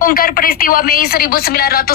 Bongkar peristiwa Mei 1998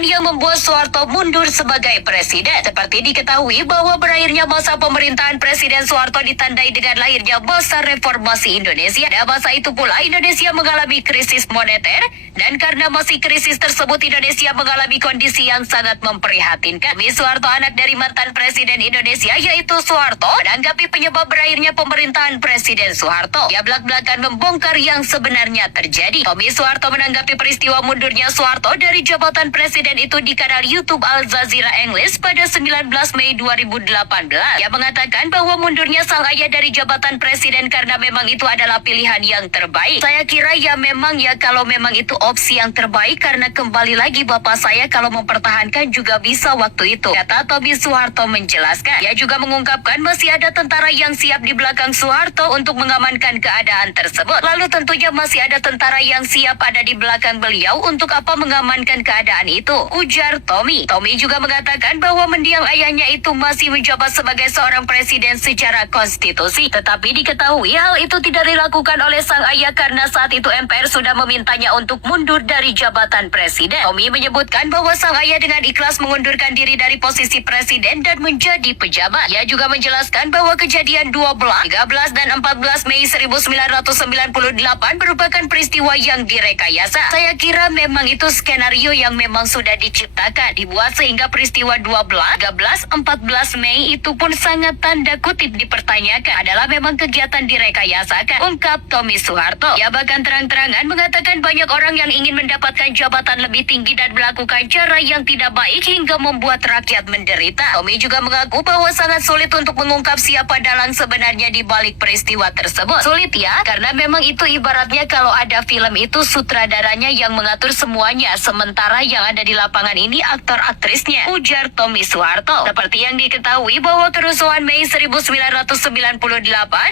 yang membuat Soeharto mundur sebagai presiden. Seperti diketahui bahwa berakhirnya masa pemerintahan Presiden Soeharto ditandai dengan lahirnya masa reformasi Indonesia. Pada masa itu pula Indonesia mengalami krisis moneter, dan karena masih krisis tersebut Indonesia mengalami kondisi yang sangat memprihatinkan. Soeharto, anak dari mantan Presiden Indonesia yaitu Soeharto, menanggapi penyebab berakhirnya pemerintahan Presiden Soeharto. Ia belak-belakan membongkar yang sebenarnya terjadi. Tommy Soeharto menanggapi peristiwa mundurnya Soeharto dari jabatan presiden itu di kanal YouTube Al Jazeera English pada 19 Mei 2018. Ia mengatakan bahwa mundurnya sang ayah dari jabatan presiden karena memang itu adalah pilihan yang terbaik. Saya kira ya memang ya, kalau memang itu opsi yang terbaik, karena kembali lagi bapak saya kalau mempertahankan juga bisa waktu itu, kata Tommy Soeharto menjelaskan. Ia juga mengungkapkan masih ada tentara yang siap di belakang Soeharto untuk mengamankan keadaan tersebut. Lalu tentunya masih ada tentara yang siap ada di belakang beliau untuk apa mengamankan keadaan itu, ujar Tommy. Tommy juga mengatakan bahwa mendiang ayahnya itu masih menjabat sebagai seorang presiden secara konstitusi. Tetapi diketahui hal itu tidak dilakukan oleh sang ayah karena saat itu MPR sudah memintanya untuk mundur dari jabatan presiden. Tommy menyebutkan bahwa sang ayah dengan ikhlas mengundurkan diri dari posisi presiden dan menjadi pejabat. Ia juga menjelaskan bahwa kejadian 12, 13, dan 14 Mei 1998 merupakan peristiwa yang direkayasa. Saya kira memang itu skenario yang memang sudah diciptakan, dibuat sehingga peristiwa 12, 13, 14 Mei itu pun sangat tanda kutip dipertanyakan adalah memang kegiatan direkayasakan, ungkap Tommy Soeharto. Ia bahkan terang-terangan mengatakan banyak orang yang ingin mendapatkan jabatan lebih tinggi dan melakukan cara yang tidak baik hingga membuat rakyat menderita. Tommy juga mengaku bahwa sangat sulit untuk mengungkap siapa dalang sebenarnya di balik peristiwa tersebut. Sulit ya, karena memang itu ibaratnya kalau ada film itu sutradaranya yang mengatur semuanya, sementara yang ada di lapangan ini aktor-aktrisnya, ujar Tommy Soeharto. Seperti yang diketahui bahwa kerusuhan Mei 1998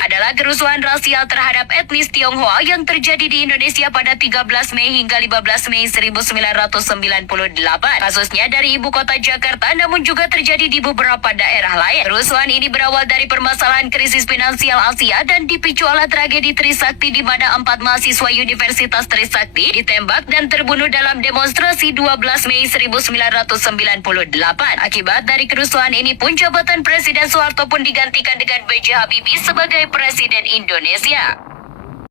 adalah kerusuhan rasial terhadap etnis Tionghoa yang terjadi di Indonesia pada 13 Mei hingga 15 Mei 1998. Kasusnya dari ibu kota Jakarta namun juga terjadi di beberapa daerah lain. Kerusuhan ini berawal dari permasalahan krisis finansial Asia dan dipicu oleh tragedi Trisakti di mana 4 mahasiswa Universitas Trisakti ditembak dan terbunuh dalam demonstrasi 12 Mei 1998. Akibat dari kerusuhan ini pun jabatan Presiden Soeharto pun digantikan dengan B.J. Habibie sebagai Presiden Indonesia.